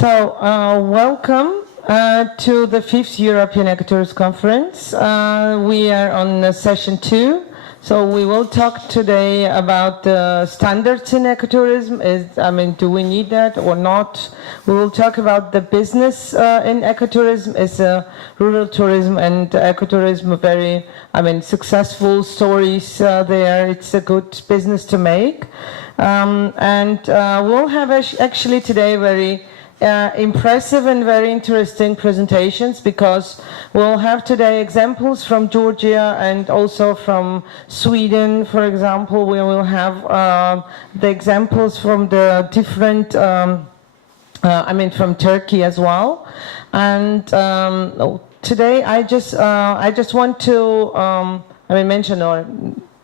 Welcome to the 5th European Ecotourism Conference. We are on session 2. So we will talk today about the standards in ecotourism. Do we need that or not? We will talk about the business in ecotourism. Is rural tourism and ecotourism very, successful stories there. It's a good business to make. We'll have actually today very impressive and very interesting presentations, because we'll have today examples from Georgia and also from Sweden, for example. We will have the examples from the different, from Turkey as well. And today I just want to mention or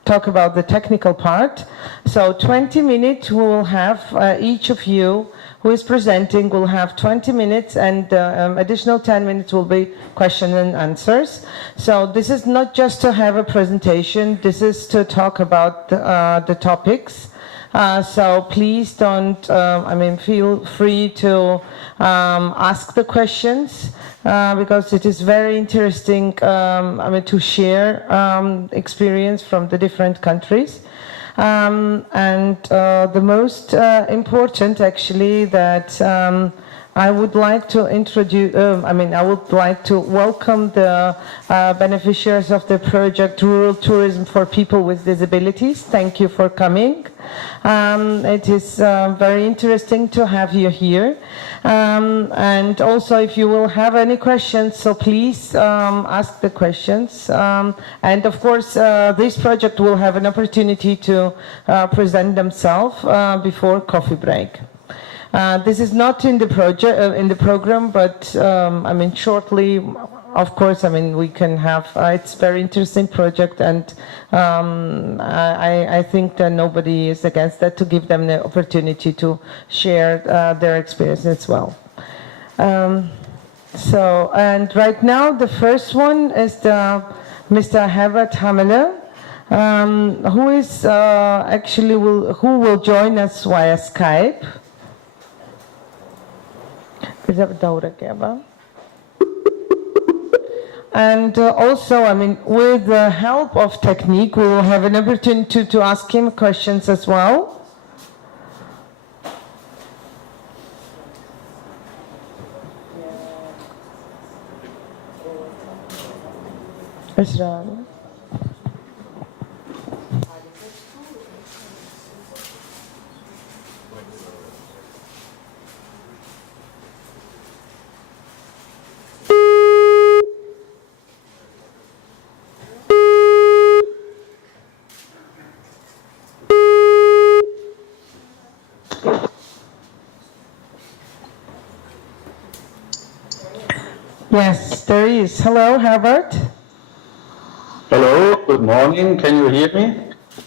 talk about the technical part. So 20 minutes we will have, each of you who is presenting will have 20 minutes, and additional 10 minutes will be questions and answers. So this is not just to have a presentation, this is to talk about the topics. So please don't, feel free to ask the questions, because it is very interesting, to share experience from the different countries. The most important, actually, that I would like to introduce, I would like to welcome the beneficiaries of the project Rural Tourism for People with Disabilities. Thank you for coming. It is very interesting to have you here. And also, if you will have any questions, so please ask the questions. And of course, this project will have an opportunity to present themselves before coffee break. This is not in the project, in the program, but shortly, of course, we can have. It's a very interesting project, and I think that nobody is against that, to give them the opportunity to share their experience as well. And right now, the first one is Mr. Herbert Hamele, who is who will join us via Skype. And also, with the help of technique, we will have an opportunity to ask him questions as well. Yes, there is. Hello, Herbert. Hello, good morning. Can you hear me?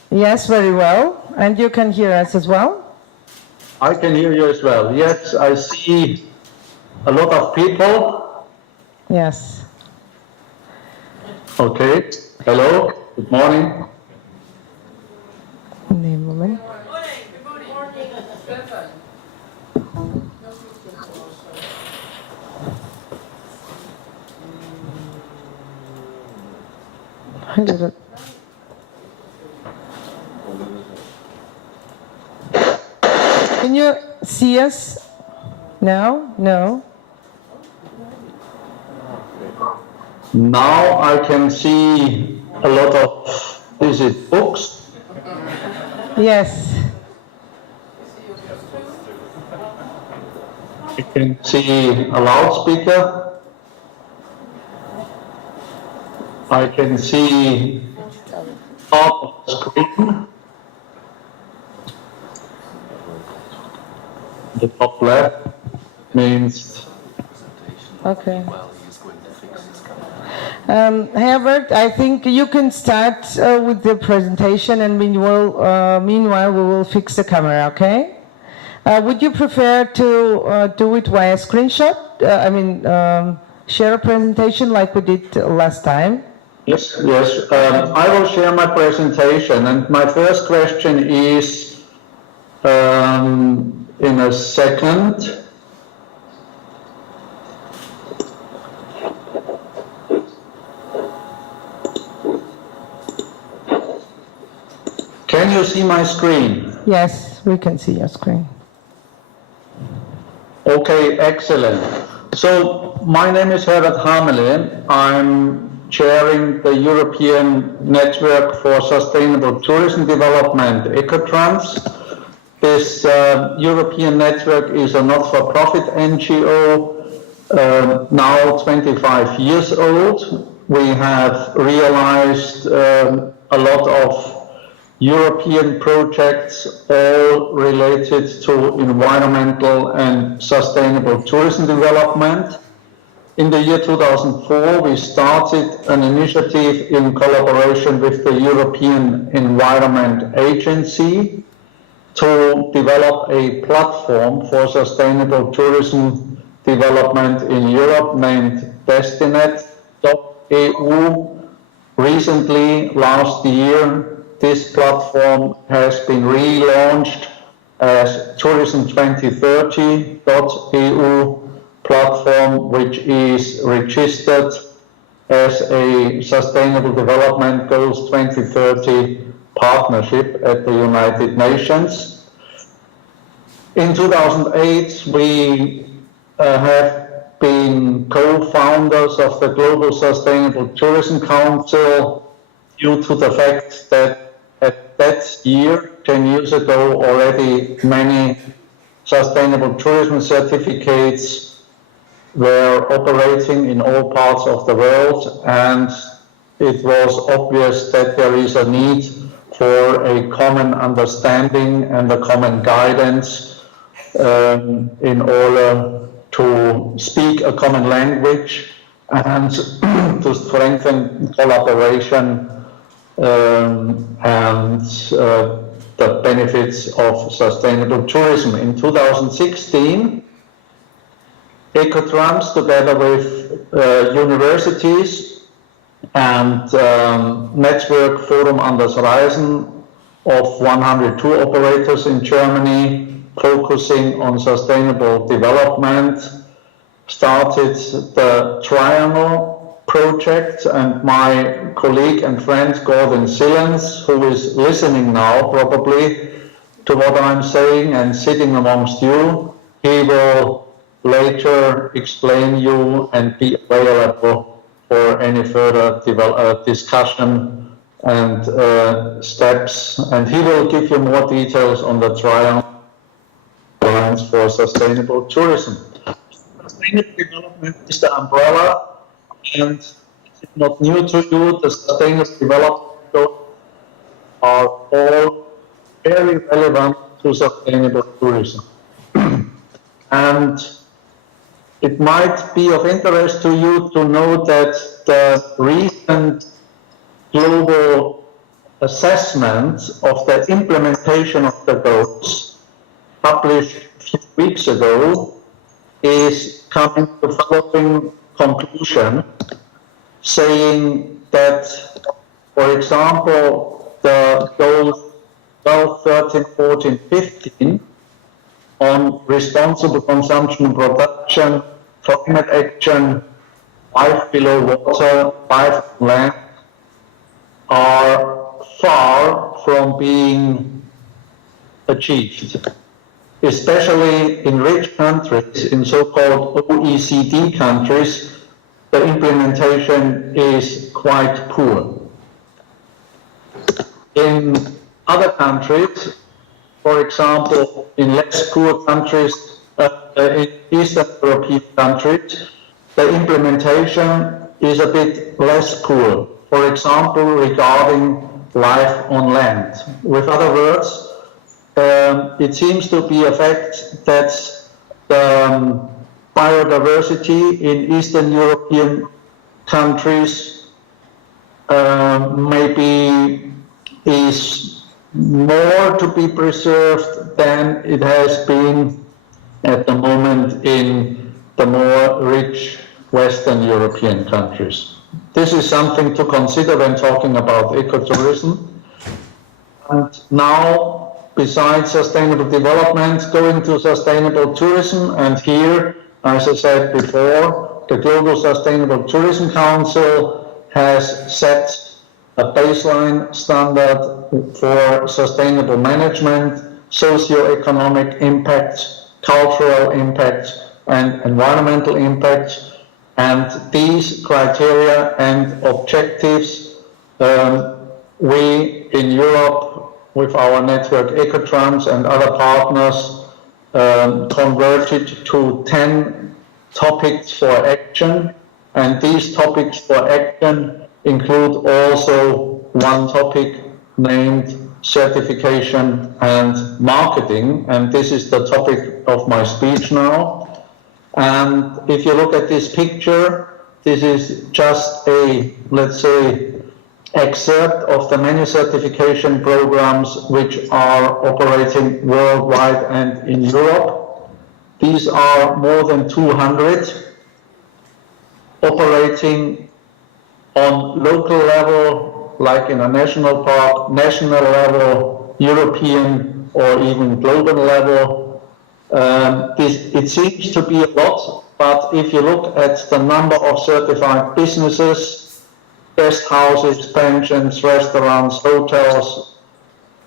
Yes, very well. And you can hear us as well? I can hear you as well. Yes, I see a lot of people. Yes. Okay. Hello, good morning. Name moment. Can you see us now? No. Now I can see a lot of, is it books? Yes. I can see a loudspeaker. I can see top of the screen. The top left means. Okay. Herbert, I think you can start with the presentation, and meanwhile we will fix the camera, okay? Would you prefer to do it via screenshot? Share a presentation like we did last time? Yes. I will share my presentation, and my first question is, in a second, Can you see my screen? Yes, we can see your screen. Okay, excellent. So my name is Herbert Hamele. I'm chairing the European Network for Sustainable Tourism Development, ECOTRANS. This European network is a not-for-profit NGO, now 25 years old. We have realized a lot of European projects, all related to environmental and sustainable tourism development. In the year 2004, we started an initiative in collaboration with the European Environment Agency to develop a platform for sustainable tourism development in Europe named Destinet.eu. Recently, last year, this platform has been relaunched as Tourism2030.eu platform, which is registered as a Sustainable Development Goals 2030 partnership at the United Nations. In 2008, we have been co-founders of the Global Sustainable Tourism Council due to the fact that at that year, 10 years ago already, many sustainable tourism certificates were operating in all parts of the world, and it was obvious that there is a need for a common understanding and a common guidance in order to speak a common language and to strengthen collaboration and the benefits of sustainable tourism. In 2016, EcoTrans, together with universities and Network Forum Anders Reisen of 102 operators in Germany focusing on sustainable development, started the Triangle project, and my colleague and friend Gordon Sillence, who is listening now probably to what I'm saying and sitting amongst you, he will later explain you and be available for any further discussion and steps, and he will give you more details on the Triangle for sustainable tourism. Sustainable development is the umbrella, and it's not new to you. The sustainable development goals are all very relevant to sustainable tourism. And it might be of interest to you to know that the recent global assessment of the implementation of the goals, published a few weeks ago, is coming to the following conclusion, saying that, for example, the goals 12, 13, 14, 15 on responsible consumption and production, climate action, 5 below water, 5 on land, are far from being achieved, especially in rich countries, in so-called OECD countries. The implementation is quite poor. In other countries, for example, in less poor countries, in Eastern European countries, the implementation is a bit less poor. For example, regarding life on land. With other words, it seems to be a fact that the biodiversity in Eastern European countries maybe is more to be preserved than it has been at the moment in the more rich Western European countries. This is something to consider when talking about ecotourism. And now, besides sustainable development, going to sustainable tourism, and here, as I said before, the Global Sustainable Tourism Council has set a baseline standard for sustainable management, socio-economic impacts, cultural impacts, and environmental impacts. And these criteria and objectives, we in Europe, with our network ECOTRANS and other partners, converted to 10 topics for action. And these topics for action include also one topic named certification and marketing, and this is the topic of my speech now. And if you look at this picture, this is just a, let's say, excerpt of the many certification programs which are operating worldwide and in Europe. These are more than 200 operating on local level, like in a national park, national level, European or even global level. It seems to be a lot, but if you look at the number of certified businesses, guest houses, pensions, restaurants, hotels,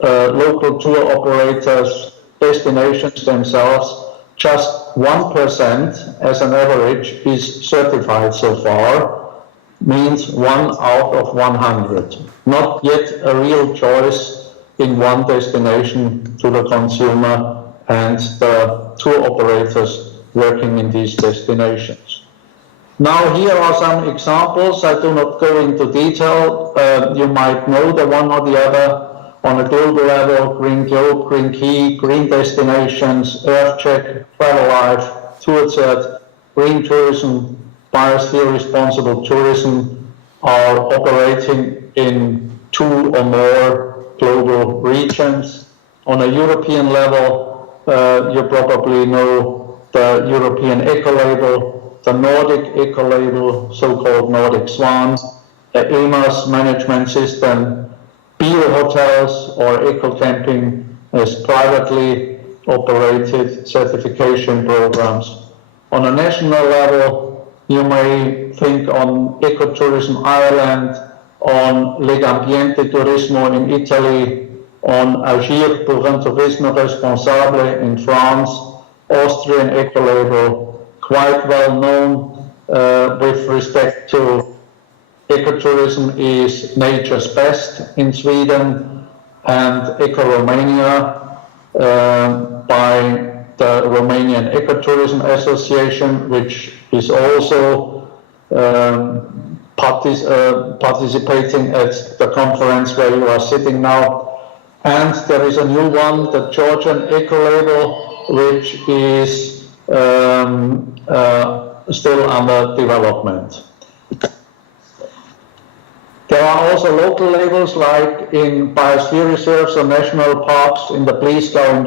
local tour operators, destinations themselves, just 1% as an average is certified so far, means 1 out of 100. Not yet a real choice in one destination to the consumer and the tour operators working in these destinations. Now here are some examples. I do not go into detail. You might know the one or the other. On a global level, Green Globe, Green Key, Green Destinations, EarthCheck, Travel Life, TourCert, Green Tourism, Biosphere Responsible Tourism are operating in 2 or more global regions. On a European level, you probably know the European Eco-Label, the Nordic Eco-Label, so-called Nordic Swans, the EMAS management system, bio-hotels or eco-camping as privately operated certification programs. On a national level, you may think on Ecotourism Ireland, on Legambiente Turismo in Italy, on Agir pour un tourisme responsable in France, Austrian Eco-Label, quite well known with respect to ecotourism is Nature's Best in Sweden, and Eco-Romania by the Romanian Ecotourism Association, which is also participating at the conference where you are sitting now. And there is a new one, the Georgian Eco-Label, which is still under development. There are also local labels, like in biosphere reserves or national parks in the Bliesgau in